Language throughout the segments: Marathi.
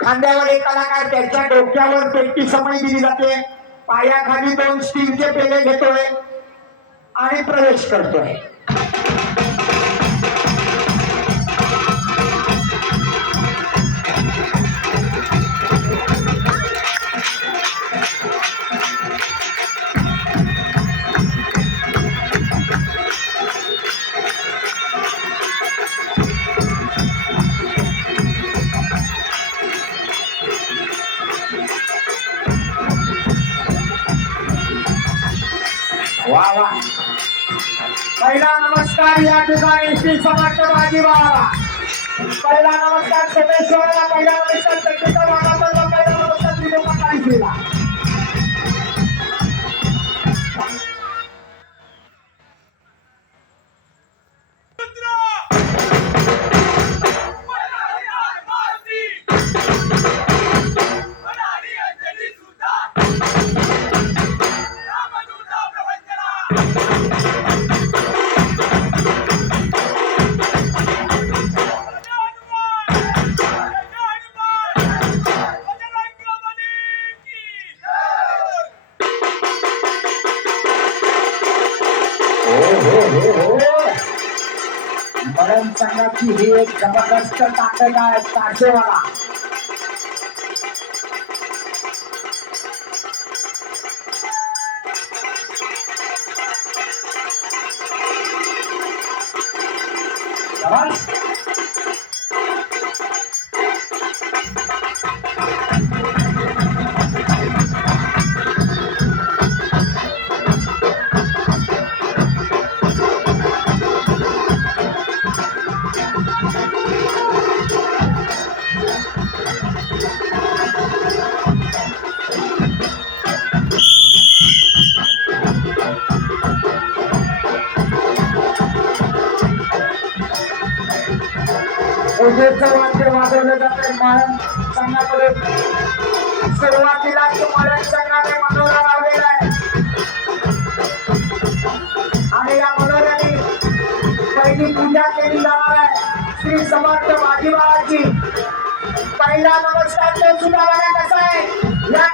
खांद्यावर एक कलाकार त्याच्या डोक्यावर पेटी समय दिली जाते. पायाखाली दोन स्टीलचे पेले घेतोय आणि प्रवेश करतोय. पहिला नमस्कार या ठिकाणी श्री समर्थ बाळाला पहिला नमस्कार समेश्वरला पहिला नमस्कार संगीता बाबाचा पहिला नमस्कार श्रीला मरण सांगा की ही एक जबरदस्त ताकद आहे ताशेवाला. सुरुवातीला संघाने मनोरा लावलेला आहे. आणि या मनोऱ्याने पहिली पूजा केली जाणार आहे. श्री समर्थ बाजीबाची पहिला नमस्कार तो सुद्धा बघा कसा आहे या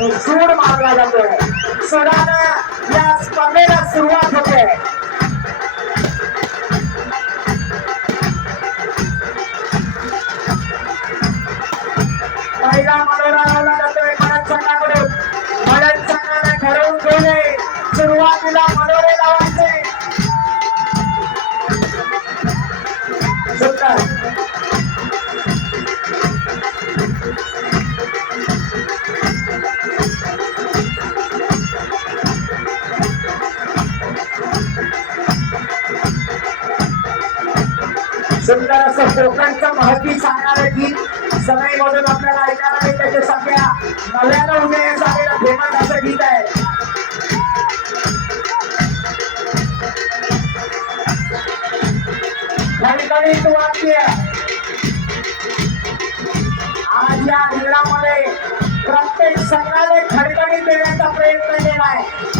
ठिकाणी सूर मारला जातोय. सुरानं या स्पर्धेला सुरुवात होते. असं कोकणचं महती सांगणारे गीत सगळीमधून आपल्याला ऐकायला मिळते ते सगळ्या नव्यानं उदय झालेलं फेमस असं गीत आहे. खणखणीत वाक्य आज या रिंगणामध्ये प्रत्येक संघाने खणखणीत देण्याचा प्रयत्न केला आहे.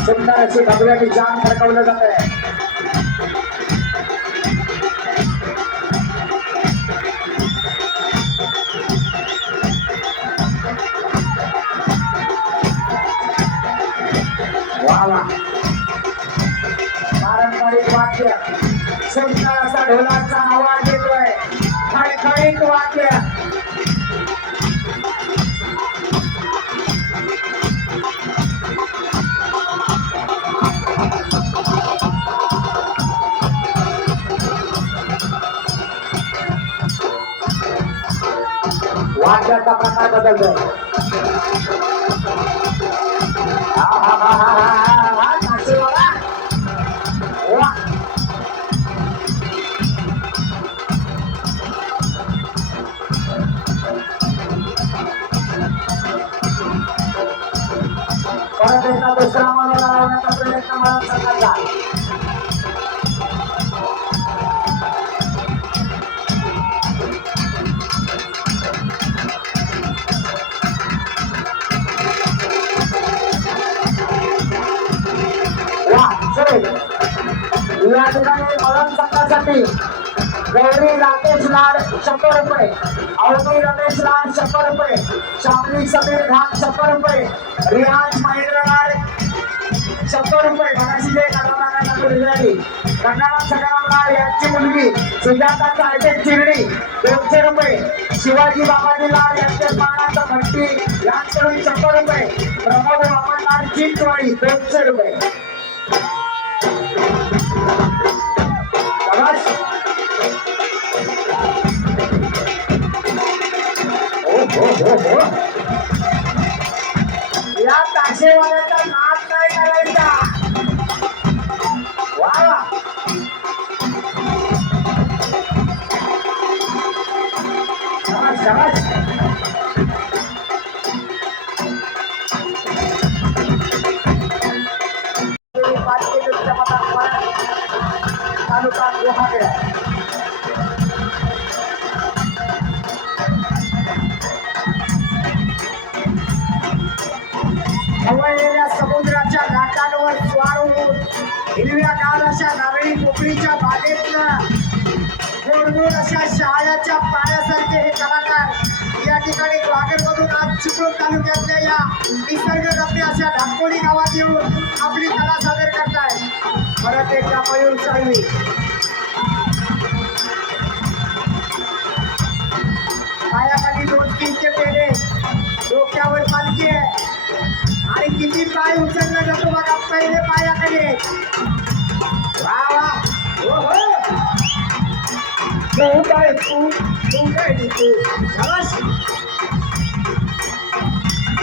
सुंदर अशी भगव्याची जाम फडकवलं जात. आहे पारंपरिक वाद्य सुंदर असा ढोलाचा pra casa também. ठिकाणी मरण संघासाठी गौरी राकेश लाड शंभर रुपये अवनी रमेश लाड शंभर रुपये शामली समीर घाट शंभर रुपये रियाज महेंद्र लाड शंभर रुपये मनाशी जे कलाकारांना दिलेली सकाराम लाड यांची मुलगी सुजाता चाळके चिरणी दोनशे रुपये शिवाजी बाबाजी लाड यांचे पानाचा भट्टी यांच्याकडून शंभर रुपये प्रमोद बाबा लाड चिंचवाडी दोनशे रुपये. या ताशेवाल्याचा नाद नाही करायचा वा वा. शाबास, शाबास. पाचशे रुपये मतात तालुका गुहागर अशा नारळी पोकळीच्या बागेतल्या गोडगोड अशा शाळाच्या पाण्यासारखे हे कलाकार या ठिकाणी ग्वागरमधून आज चिपळूण तालुक्यातल्या या निसर्गरम्य अशा ढाकोली गावात येऊन आपली कला सादर करताय. परत एकदा मयूर साळवी पायाखाली दोन तीनचे पेरे डोक्यावर पालखी आहे. आणि किती पाय उचलला जातो बघा पहिले पायाखाली तू काय तू तू काय तू शाबास.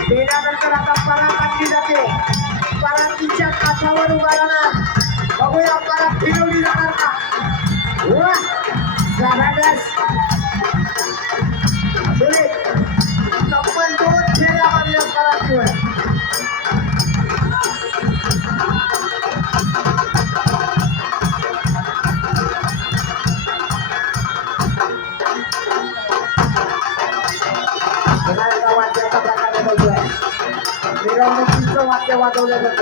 पेढ्यानंतर आता परात टाकली जाते परातीच्या काठावर उभा राहणार बघूया परात फिरवली जाणार का वा पुन्हा एका वाद्याचा प्रकार आहे मिरवणुकीचं वाद्य वाजवलं जात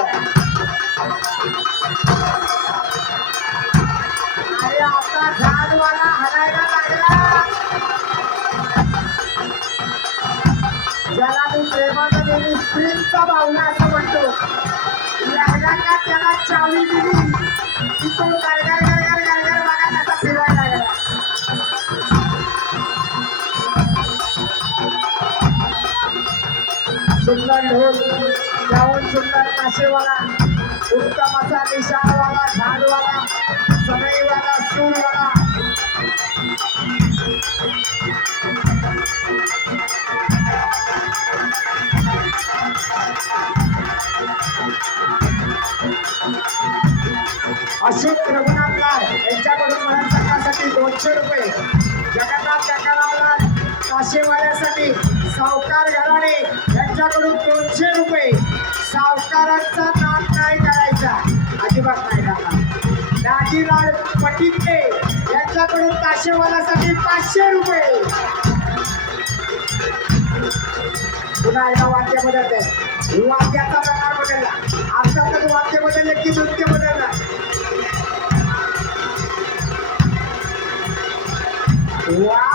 अरे आता झाडवाला हलायला लागला. ज्याला मी प्रेमानं भावना असं म्हणतो. लग्नाला त्याला चावी दिली. तिथून तो सुंदर ढोल त्याहून सुंदर काशेवाला उत्तमाचा असा निशाणवाला झाडवाला सनईवाला सूरवाला. अशोक रघुनाथकार यांच्याकडून मला संघासाठी दोनशे रुपये. यांच्याकडून काशेवाल्यासाठी पाचशे रुपये. पुन्हा एका वाक्य बदलत आहे वाद्याचा प्रकार बदलला. आता तर वाक्य बदलले की नृत्य बदलला. वा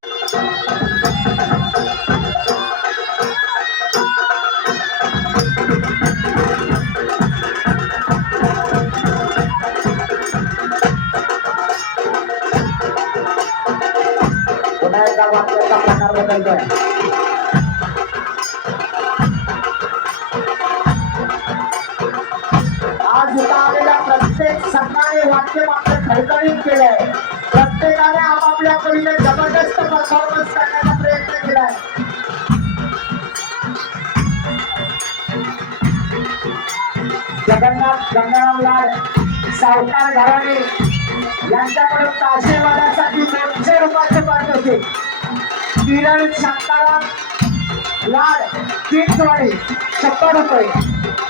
माध्यमातून खडखडीत केलंय. प्रत्येकाने आपापल्या परीने जबरदस्त परफॉर्मन्स करण्याचा प्रयत्न केलाय. जगन्नाथ गंगाराम लाल सावकार घराणे यांच्याकडून आशीर्वादासाठी दोनशे रुपयाचे पाठ होते. किरण शांताराम लाल चिंचवाडी शंभर रुपये.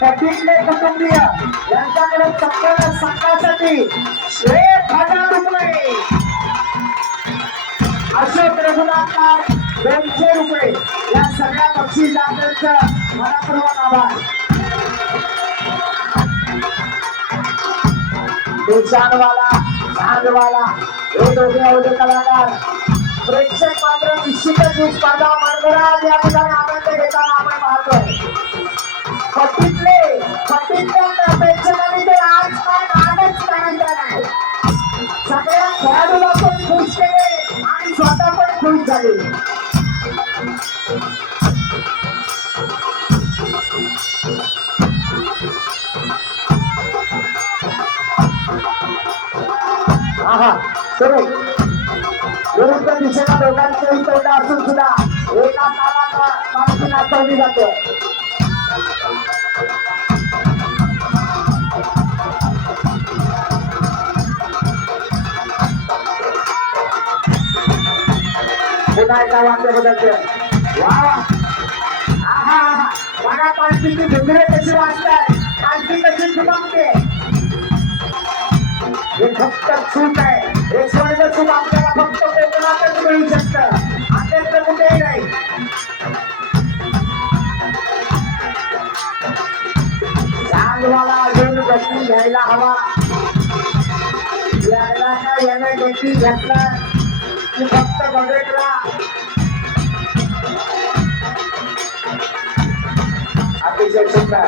पतीतले कुटुंबीय. यांच्याकडे संपूर्ण संघासाठी एक हजार रुपये. अशोक रघुनाथकार दोनशे रुपये. या सगळ्या पक्षी बक्षीसदारांचं मनापूर्वक आभार. निशाणवाला झांजवाला हे दोघे अवधे कलाकार प्रेक्षक मात्र निश्चितच ही स्पर्धा मार्गराज या ठिकाणी आनंद घेताना आपण पाहतोय. पट्टीतले विरुद्ध दिशेला दोघांचेही तोंड असून सुद्धा एका तालात माणूस नाचवली जातो. पुन्हा एकदा वाक्य बदलते वा बघा पालखीची घुंगरे कशी वाजताय पालखी कशी चुकामते हे फक्त चूक आहे हे स्वर्ग चूक आपल्याला फक्त कोकणातच मिळू शकतं अन्यत्र कुठेही नाही चांगवाला अजून गती घ्यायला हवा यायला का याने गती की फक्त बघितला अतिशय सुंदर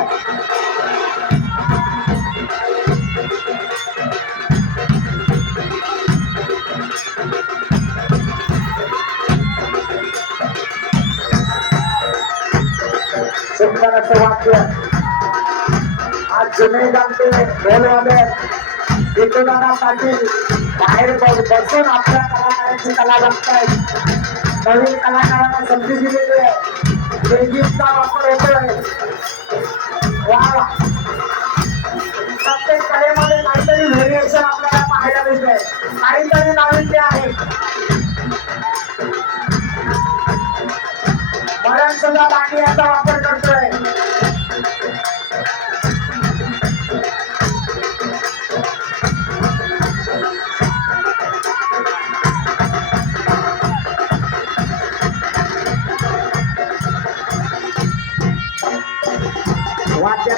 सुंदर असं वाक्य आज जुने जाणते ढोलवादक विठोदादा पाटील बाहेर बसून आपल्या कलाकारांची कला बघतायत नवीन कलाकारांना संधी दिलेली आहे. लेझिमचा वापर होतोय वा. प्रत्येक कलेमध्ये काहीतरी व्हेरिएशन आपल्याला पाहायला मिळतंय. काहीतरी नाविन्य आहे. बऱ्याच सुद्धा दांडियाचा वापर करतोय.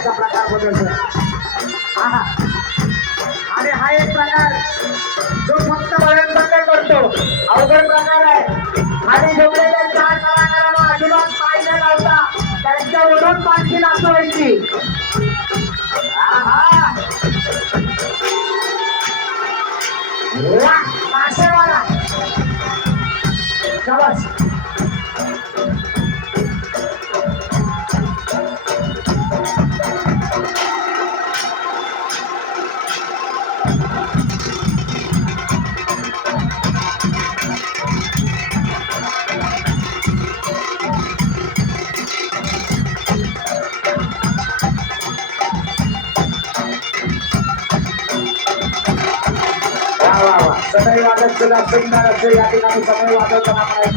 याचा प्रकार बदलतो. आहा. आणि हा एक प्रकार जो फक्त बळ्यांबद्दल करतो. अवघड प्रकार आहे. आणि झोपलेल्या चार कलाकारांना अजिबात पाहिजे नव्हता त्यांच्यावरून पालखी नाचवायची. आहा. वा, सदै वादक सुद्धा या ठिकाणी समय वादवताना आपण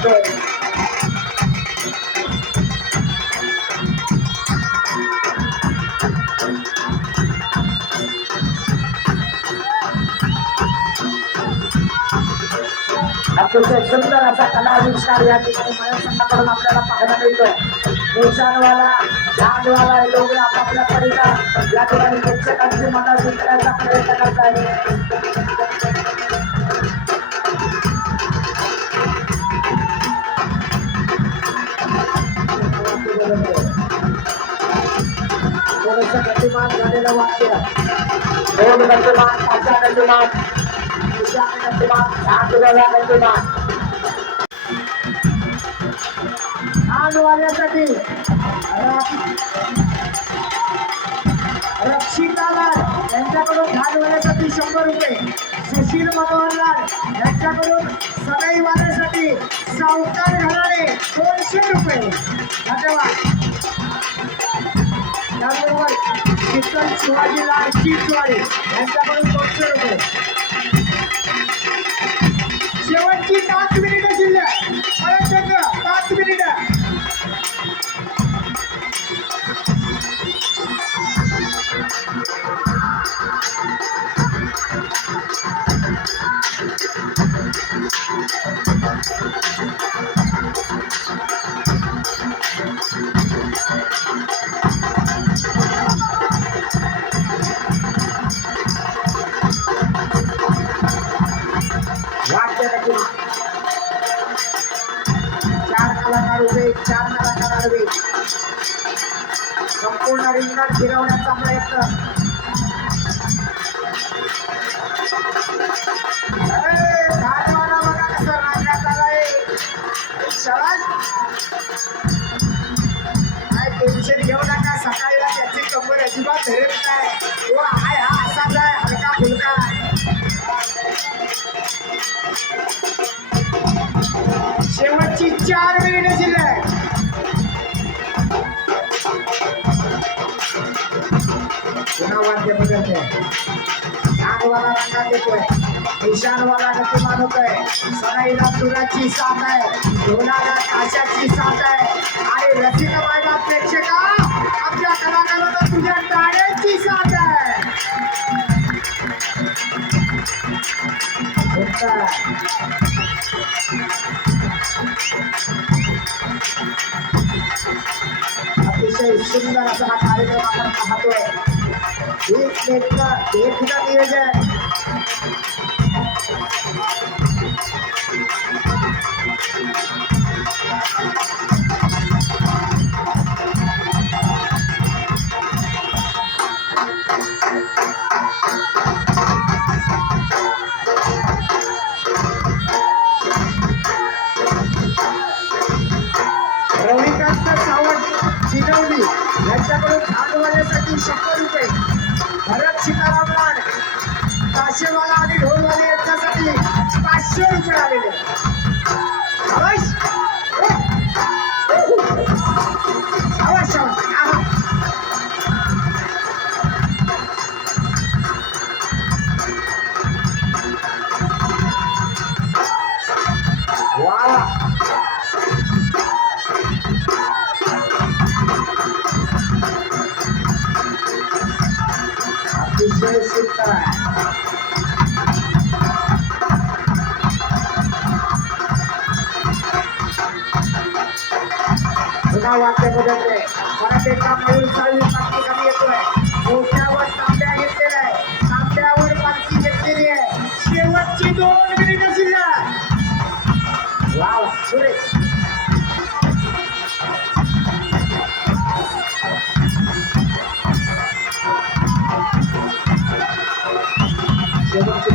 अतिशय सुंदर असा कलाविष्कार या ठिकाणी मया संघाकडून आपल्याला पाहायला मिळतोय. निशाणवाला झाडवाला हे दोघे आपापल्या परीचा या ठिकाणी प्रेक्षकांची मनं जिंकण्याचा प्रयत्न करत आहेत गतिमान झालेलं वाक्य. दोन गतिमान पाचा गतिमान गतिमान गतिमान रक्षिता लाल यांच्याकडून झाडवाल्यासाठी शंभर रुपये. सुशील मनोहर लाल यांच्याकडून सगळी वाल्यासाठी सावकार घराणे दोनशे रुपये. धन्यवाद. शीतल शिवाजी लाल चिचवाडे यांच्याकडून दोनशे रुपये शेवटची पाच मिनिटं शिल्लक संपूर्ण फिरवण्याचा प्रयत्न. काय टेन्शन घेऊ नका त्याची कंबर अजिबात धरेल काय तो हाय हा असाच आहे हलका फुलका शेवटची चार मिनिटे शिल्लक पुन्हा वाद्य बदलते नागवाला रंगात येतोय. निशाणवाला गतिमान होतोय. सराईला सुराची साथ आहे. ढोलाला काशाची साथ आहे. आणि रसिक पाहिला प्रेक्षका आमच्या कलाकारांना तुझ्या टाळ्यांची साथ आहे. अतिशय सुंदर असा हा कार्यक्रम आपण पाहतोय. एक नेटचं एकदा नियोजन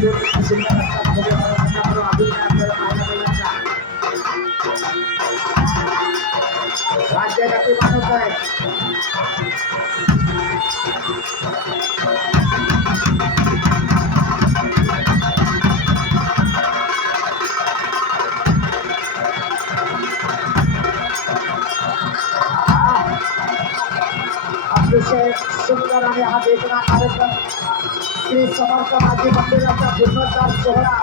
शेवटची दोन अतिशय सुंदर आणि हा वेगळा कार्यक्रम श्री समर्थ माजी मंदिराचा जीर्णोद्धार सोहळा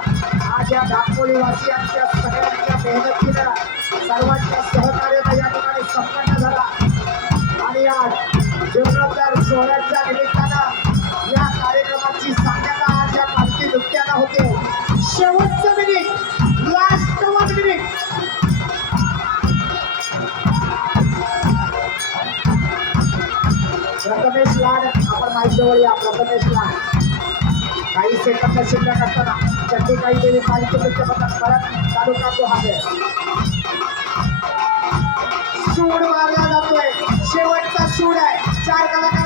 आज या दापोली वासियांच्या सगळ्यांच्या मेहनतीनं सर्वांच्या सहकार्यानं या ठिकाणी संपन्न झाला आणि आज जीर्णोद्धार सोहळ्याच्या निमित्तानं जवळ या प्रथमेशला काही सेकंद शिल्लक असताना चंदी काही देवी पालिकेच्या पथक परत तालुका तो आहे. सूड मारला जातोय. शेवटचा सूड आहे. चार कलाकार